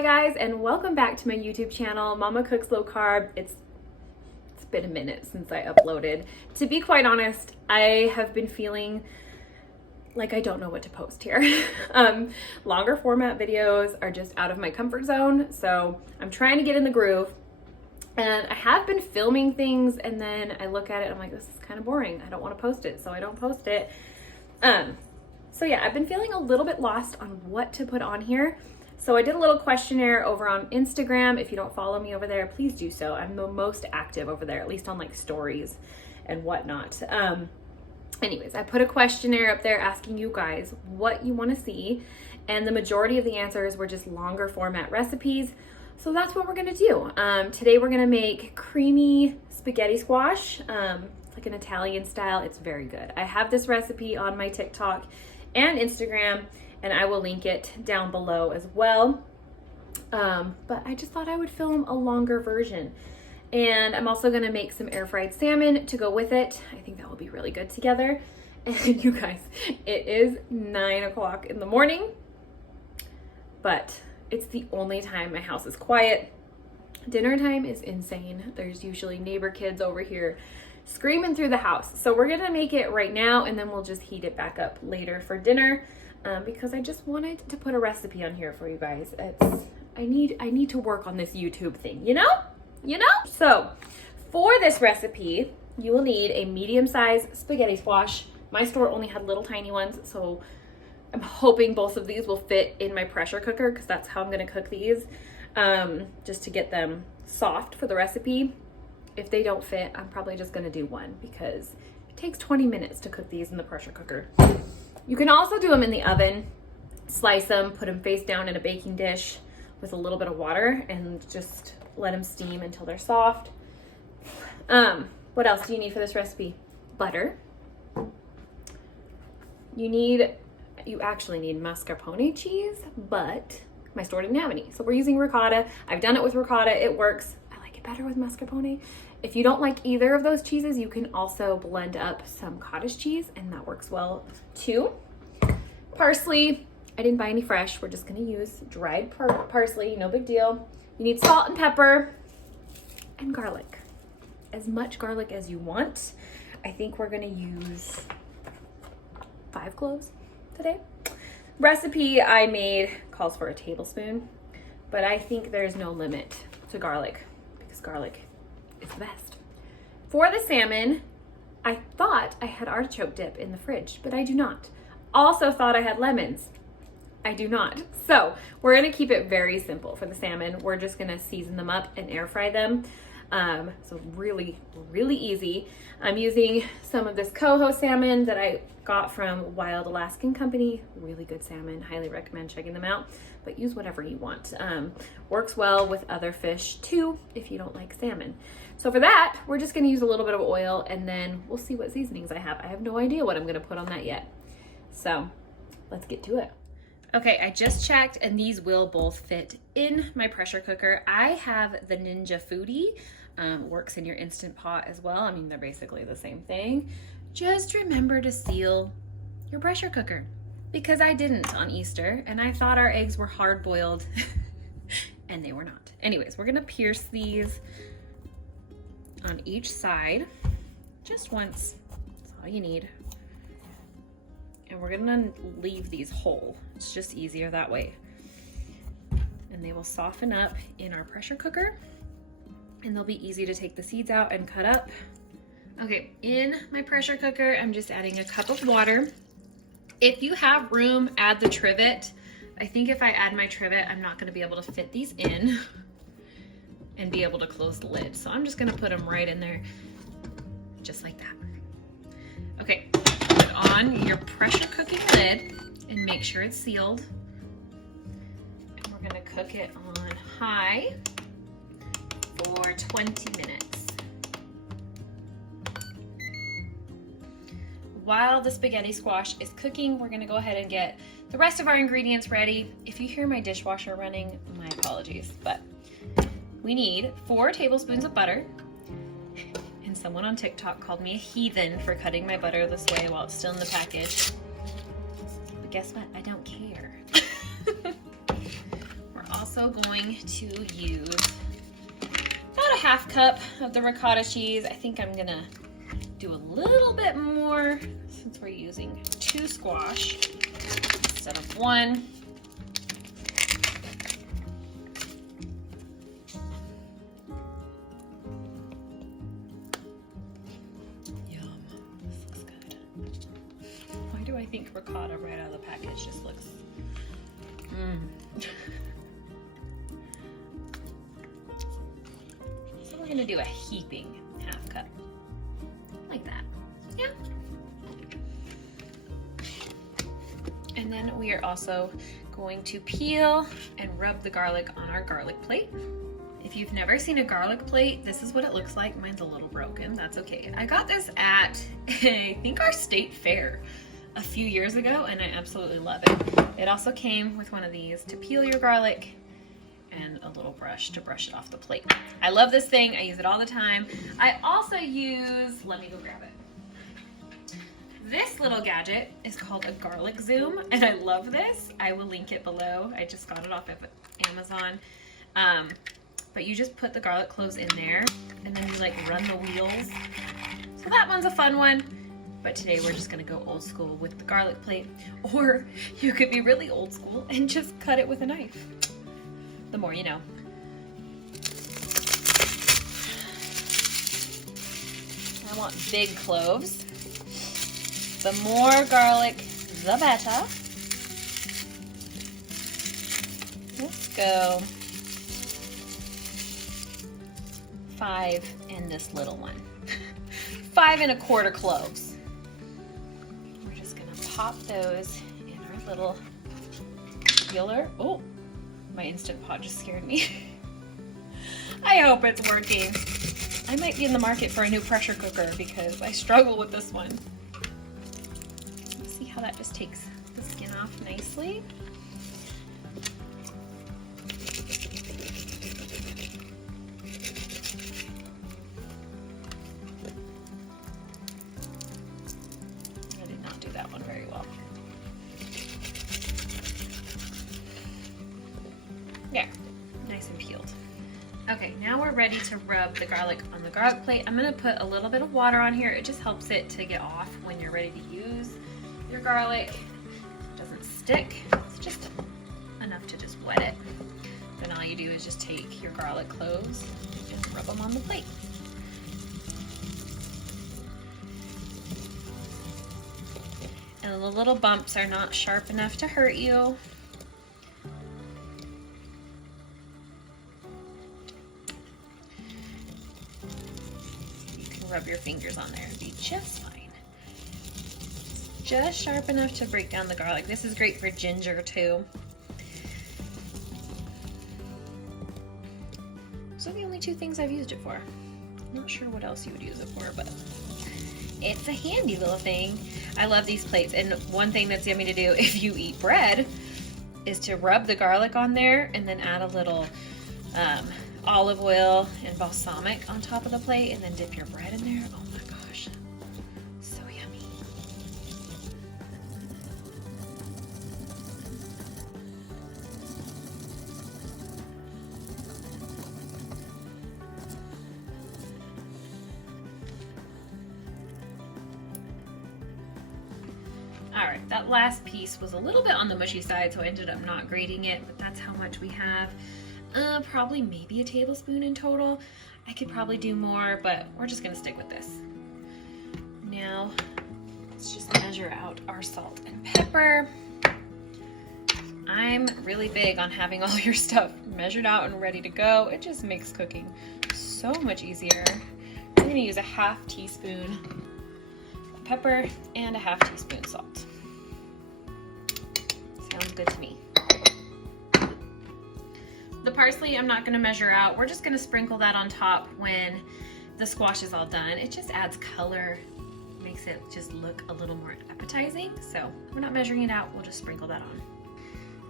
Hi guys, and welcome back to my YouTube channel, Mama Cooks Low Carb. It's been a minute since I uploaded. To be quite honest, I have been feeling like I don't know what to post here. Longer format videos are just out of my comfort zone, so I'm trying to get in the groove. And I have been filming things, and then I look at it and I'm like, this is kind of boring. I don't want to post it, so I don't post it. So yeah, I've been feeling a little bit lost on what to put on here. So I did a little questionnaire over on Instagram. If you don't follow me over there, please do so. I'm the most active over there, at least on like stories and whatnot. Anyways, I put a questionnaire up there asking you guys what you want to see. And the majority of the answers were just longer format recipes. So that's what we're gonna do. Today we're gonna make creamy spaghetti squash. It's like an Italian style. It's very good. I have this recipe on my TikTok and Instagram, and I will link it down below as well. But I just thought I would film a longer version. And I'm also gonna make some air fried salmon to go with it. I think that will be really good together. And you guys, it is 9 o'clock in the morning, but it's the only time my house is quiet. Dinner time is insane. There's usually neighbor kids over here screaming through the house. So we're gonna make it right now, and then we'll just heat it back up later for dinner. Because I just wanted to put a recipe on here for you guys. I need to work on this YouTube thing, you know? So for this recipe, you will need a medium-sized spaghetti squash. My store only had little tiny ones, so I'm hoping both of these will fit in my pressure cooker, because that's how I'm gonna cook these, just to get them soft for the recipe. If they don't fit, I'm probably just gonna do one, because it takes 20 minutes to cook these in the pressure cooker. You can also do them in the oven, slice them, put them face down in a baking dish with a little bit of water, and just let them steam until they're soft. What else do you need for this recipe? Butter. You actually need mascarpone cheese, but my store didn't have any. So we're using ricotta. I've done it with ricotta. It works. I like it better with mascarpone. If you don't like either of those cheeses, you can also blend up some cottage cheese, and that works well too. Parsley. I didn't buy any fresh. We're just gonna use dried parsley, no big deal. You need salt and pepper and garlic. As much garlic as you want. I think we're gonna use 5 cloves today. Recipe I made calls for a tablespoon, but I think there's no limit to garlic, because garlic is the best. For the salmon, I thought I had artichoke dip in the fridge, but I do not. Also thought I had lemons. I do not. So we're gonna keep it very simple for the salmon. We're just gonna season them up and air fry them. So really, really easy. I'm using some of this coho salmon that I got from Wild Alaskan Company. Really good salmon. Highly recommend checking them out, but use whatever you want. Works well with other fish too if you don't like salmon. So for that, we're just gonna use a little bit of oil, and then we'll see what seasonings I have. I have no idea what I'm gonna put on that yet. So let's get to it. Okay, I just checked, and these will both fit in my pressure cooker. I have the Ninja Foodie. Works in your Instant Pot as well. I mean, they're basically the same thing. Just remember to seal your pressure cooker, because I didn't on Easter, and I thought our eggs were hard boiled and they were not. Anyways, we're gonna pierce these on each side just once. That's all you need. And we're gonna leave these whole. It's just easier that way. And they will soften up in our pressure cooker, and they'll be easy to take the seeds out and cut up. Okay, in my pressure cooker, I'm just adding a cup of water. If you have room, add the trivet. I think if I add my trivet, I'm not gonna be able to fit these in and be able to close the lid. So I'm just gonna put them right in there, just like that. Okay, put on your pressure cooking lid and make sure it's sealed. And we're gonna cook it on high for 20 minutes. While the spaghetti squash is cooking, we're gonna go ahead and get the rest of our ingredients ready. If you hear my dishwasher running, my apologies, but we need 4 tablespoons of butter. And someone on TikTok called me a heathen for cutting my butter this way while it's still in the package. But guess what? I don't care. We're also going to use about a half cup of the ricotta cheese. I think I'm gonna do a little bit more since we're using 2 squash instead of 1. Yum, this looks good. Why do I think ricotta right out of the package just looks, So we're gonna do a heaping half cup, like that, yeah. And then we are also going to peel and rub the garlic on our garlic plate. If you've never seen a garlic plate, this is what it looks like. Mine's a little broken, that's okay. I got this at, I think, our state fair a few years ago, and I absolutely love it. It also came with one of these to peel your garlic and a little brush to brush it off the plate. I love this thing, I use it all the time. I also use, let me go grab it. This little gadget is called a garlic zoom, and I love this. I will link it below. I just got it off of Amazon. But you just put the garlic cloves in there, and then you like run the wheels. So that one's a fun one. But today we're just gonna go old school with the garlic plate, or you could be really old school and just cut it with a knife. The more you know. I want big cloves. The more garlic, the better. Let's go 5 in this little one. 5 1/4 cloves. We're just gonna pop those in our little peeler. Oh, my Instant Pot just scared me. I hope it's working. I might be in the market for a new pressure cooker because I struggle with this one. Let's see how that just takes the skin off nicely. I did not do that one very well. Yeah, nice and peeled. Okay, now we're ready to rub the garlic on the garlic plate. I'm gonna put a little bit of water on here. It just helps it to get off when you're ready to use your garlic. It doesn't stick. It's just enough to just wet it. Then all you do is just take your garlic cloves and rub them on the plate. And the little bumps are not sharp enough to hurt you. Rub your fingers on there and be just fine. Just sharp enough to break down the garlic. This is great for ginger too. Those are the only 2 things I've used it for. I'm not sure what else you would use it for, but it's a handy little thing. I love these plates, and one thing that's yummy to do if you eat bread is to rub the garlic on there and then add a little olive oil and balsamic on top of the plate, and then dip your bread in there. Oh my gosh, so yummy. All right, that last piece was a little bit on the mushy side, so I ended up not grating it, but that's how much we have. Probably maybe a tablespoon in total. I could probably do more, but we're just gonna stick with this. Now, let's just measure out our salt and pepper. I'm really big on having all your stuff measured out and ready to go. It just makes cooking so much easier. I'm gonna use a 1/2 teaspoon of pepper and a 1/2 teaspoon salt. Sounds good to me. The parsley I'm not gonna measure out. We're just gonna sprinkle that on top when the squash is all done. It just adds color, makes it just look a little more appetizing. So we're not measuring it out, we'll just sprinkle that on.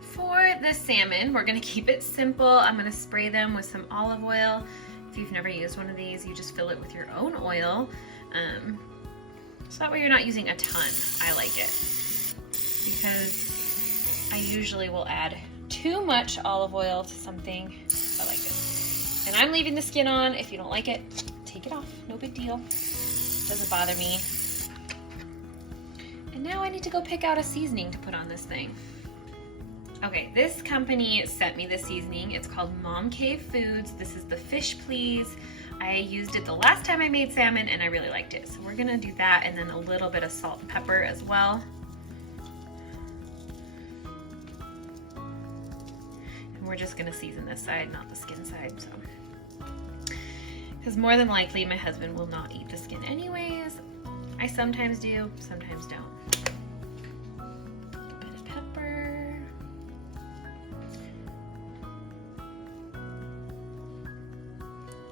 For the salmon, we're gonna keep it simple. I'm gonna spray them with some olive oil. If you've never used one of these, you just fill it with your own oil. So that way you're not using a ton. I like it because I usually will add 2 too much olive oil to something. I like this. And I'm leaving the skin on. If you don't like it, take it off. No big deal. Doesn't bother me. And now I need to go pick out a seasoning to put on this thing. Okay, this company sent me the seasoning. It's called Mom Cave Foods. This is the Fish Please. I used it the last time I made salmon and I really liked it. So we're gonna do that and then a little bit of salt and pepper as well. And we're just gonna season this side, not the skin side. So, because more than likely my husband will not eat the skin anyways. I sometimes do, sometimes don't. A bit of pepper.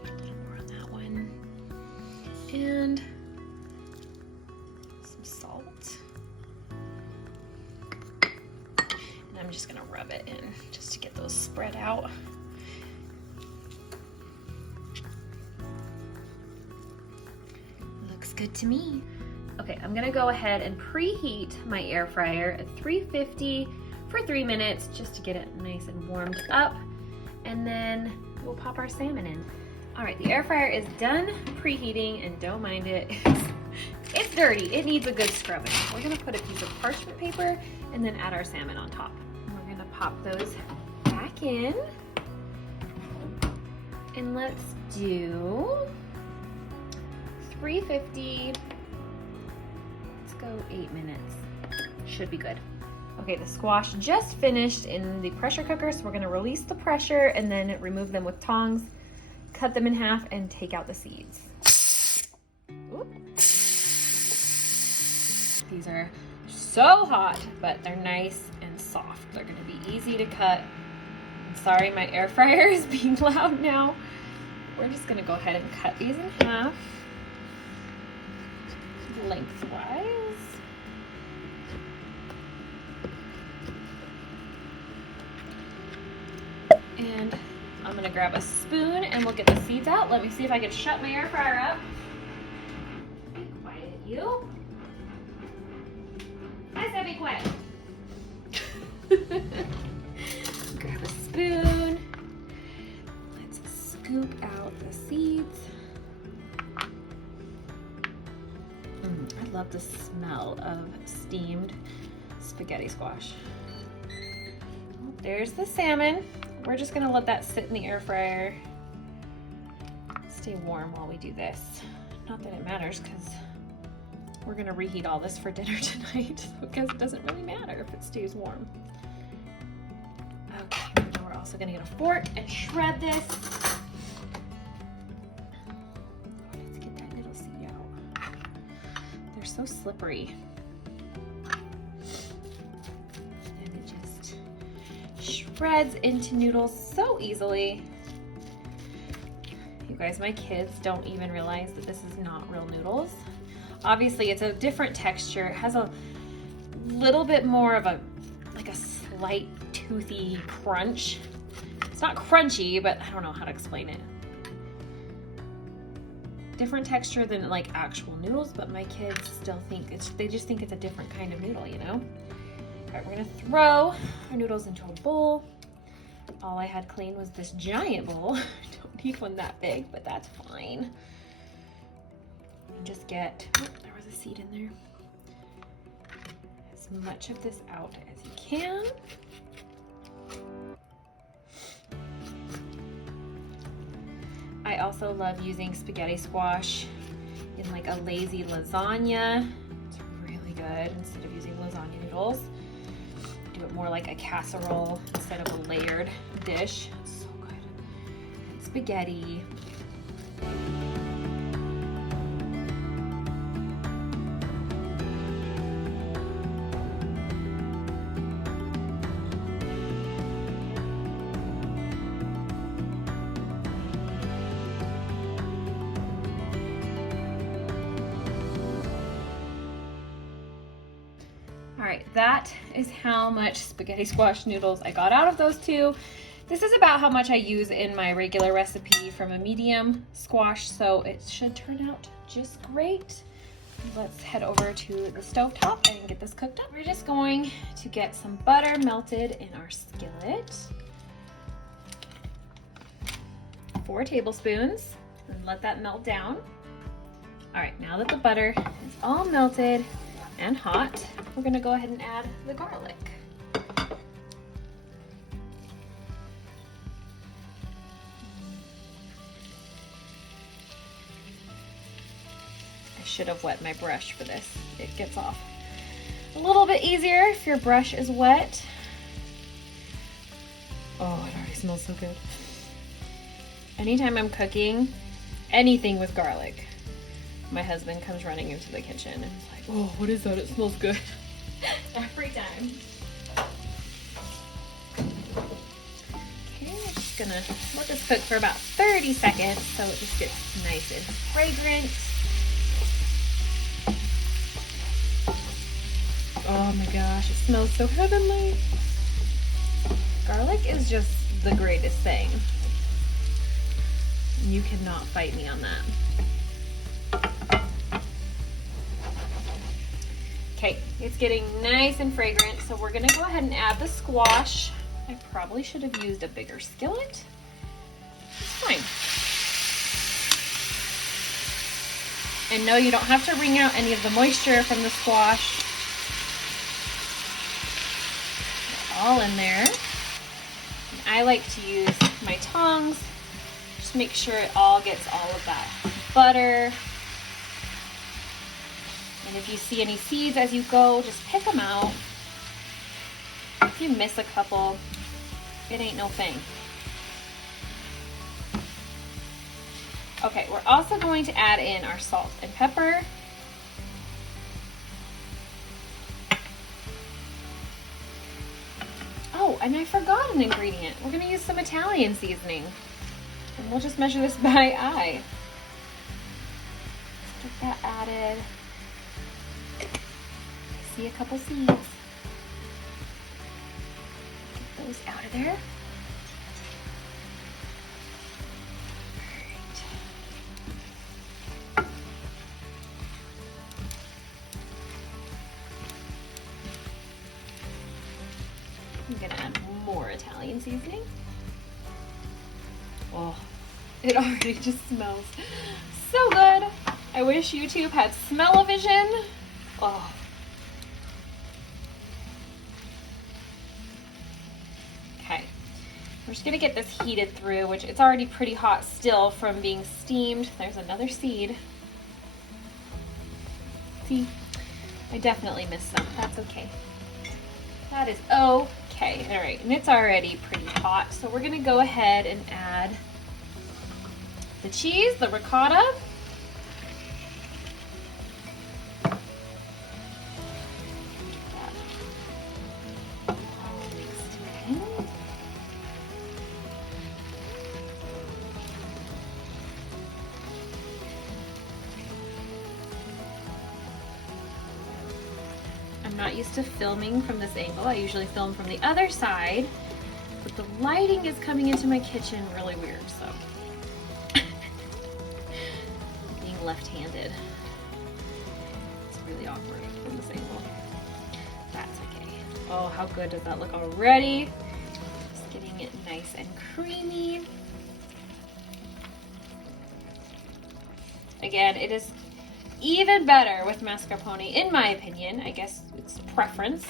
A little more on that one. And some salt. And I'm just gonna rub it in just to get those spread out. Looks good to me. Okay, I'm gonna go ahead and preheat my air fryer at 350 for 3 minutes just to get it nice and warmed up. And then we'll pop our salmon in. All right, the air fryer is done preheating and don't mind it. It's dirty, it needs a good scrubbing. We're gonna put a piece of parchment paper and then add our salmon on top. And we're gonna pop those back in. And let's do 350. Let's go 8 minutes. Should be good. Okay, the squash just finished in the pressure cooker, so we're gonna release the pressure and then remove them with tongs, cut them in half, and take out the seeds. Oop. These are so hot, but they're nice and soft. They're gonna be easy to cut. I'm sorry, my air fryer is being loud now. We're just gonna go ahead and cut these in half, lengthwise. And I'm gonna grab a spoon and we'll get the seeds out. Let me see if I can shut my air fryer up. Be quiet, you. I said be quiet. Grab a spoon. Let's scoop out the seeds. I love the smell of steamed spaghetti squash. There's the salmon. We're just gonna let that sit in the air fryer. Stay warm while we do this. Not that it matters because we're gonna reheat all this for dinner tonight because it doesn't really matter if it stays warm. Okay, now we're also gonna get a fork and shred this. Let's get that little seed out. They're so slippery. Shreds into noodles so easily. You guys, my kids don't even realize that this is not real noodles. Obviously, it's a different texture. It has a little bit more of a slight toothy crunch. It's not crunchy, but I don't know how to explain it. Different texture than like actual noodles, but my kids still think they just think it's a different kind of noodle, you know? All right, we're gonna throw our noodles into a bowl. All I had clean was this giant bowl. I don't need one that big, but that's fine. And just get, oh, there was a seed in there. As much of this out as you can. I also love using spaghetti squash in like a lazy lasagna. It's really good instead of using lasagna noodles. Do it more like a casserole instead of a layered dish. It's so good. And spaghetti. All right, that is how much spaghetti squash noodles I got out of those two. This is about how much I use in my regular recipe from a medium squash, so it should turn out just great. Let's head over to the stovetop and get this cooked up. We're just going to get some butter melted in our skillet. 4 tablespoons, and let that melt down. All right, now that the butter is all melted and hot, we're gonna go ahead and add the garlic. I should have wet my brush for this. It gets off a little bit easier if your brush is wet. Oh, it already smells so good. Anytime I'm cooking anything with garlic, my husband comes running into the kitchen and is like, oh, what is that? It smells good. Every time. Okay, I'm just gonna let this cook for about 30 seconds so it just gets nice and fragrant. Oh my gosh, it smells so heavenly. Garlic is just the greatest thing. You cannot fight me on that. Okay, it's getting nice and fragrant, so we're gonna go ahead and add the squash. I probably should have used a bigger skillet. It's fine. And no, you don't have to wring out any of the moisture from the squash. It's all in there. And I like to use my tongs. Just make sure it all gets all of that butter. And if you see any seeds as you go, just pick them out. If you miss a couple, it ain't no thing. Okay, we're also going to add in our salt and pepper. Oh, and I forgot an ingredient. We're gonna use some Italian seasoning. And we'll just measure this by eye. Let's get that added. I see a couple seeds. Get those out of there. I'm gonna add more Italian seasoning. Oh, it already just smells so good. I wish YouTube had smell-o-vision. Oh. Okay, we're just gonna get this heated through, which it's already pretty hot still from being steamed. There's another seed. See, I definitely missed some. That's okay. That is okay. All right, and it's already pretty hot, so we're gonna go ahead and add the cheese, the ricotta. I'm not used to filming from this angle. I usually film from the other side, but the lighting is coming into my kitchen really weird, so. Being left-handed. It's really awkward from this angle. That's okay. Oh, how good does that look already? Just getting it nice and creamy. Again, it is even better with mascarpone, in my opinion. I guess it's preference.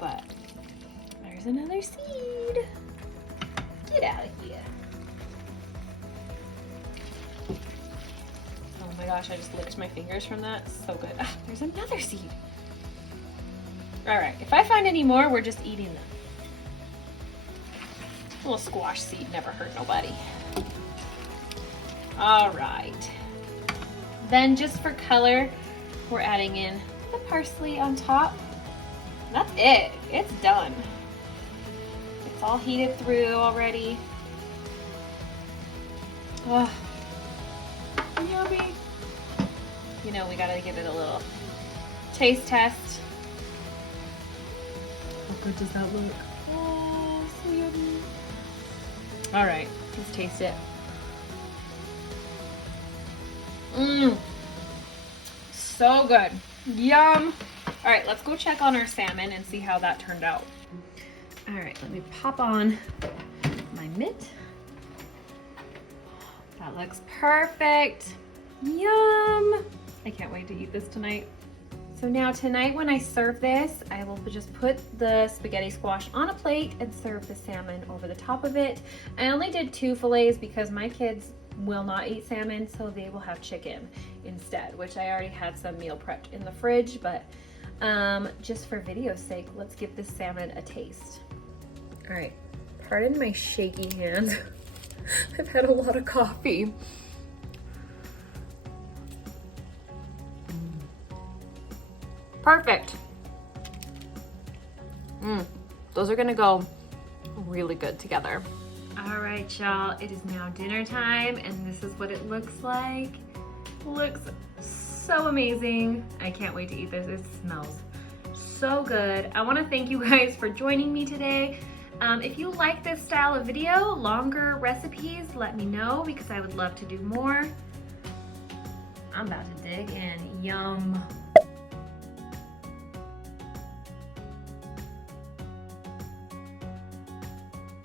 But there's another seed. Get out of here. Oh my gosh, I just licked my fingers from that. So good. Ah, there's another seed. All right, if I find any more, we're just eating them. A little squash seed never hurt nobody. All right, then just for color, we're adding in the parsley on top. That's it, it's done. It's all heated through already. Oh, yummy. You know, we gotta give it a little taste test. How good does that look? Oh, so yummy. All right, let's taste it. So good. Yum. All right, let's go check on our salmon and see how that turned out. All right, let me pop on my mitt. That looks perfect. Yum. I can't wait to eat this tonight. So now tonight when I serve this, I will just put the spaghetti squash on a plate and serve the salmon over the top of it. I only did 2 fillets because my kids will not eat salmon, so they will have chicken instead, which I already had some meal prepped in the fridge, but just for video's sake, let's give this salmon a taste. All right, pardon my shaky hands. I've had a lot of coffee. Perfect. Those are gonna go really good together. All right, y'all, it is now dinner time and this is what it looks like. Looks so amazing. I can't wait to eat this. It smells so good. I wanna thank you guys for joining me today. If you like this style of video, longer recipes, let me know because I would love to do more. I'm about to dig in. Yum.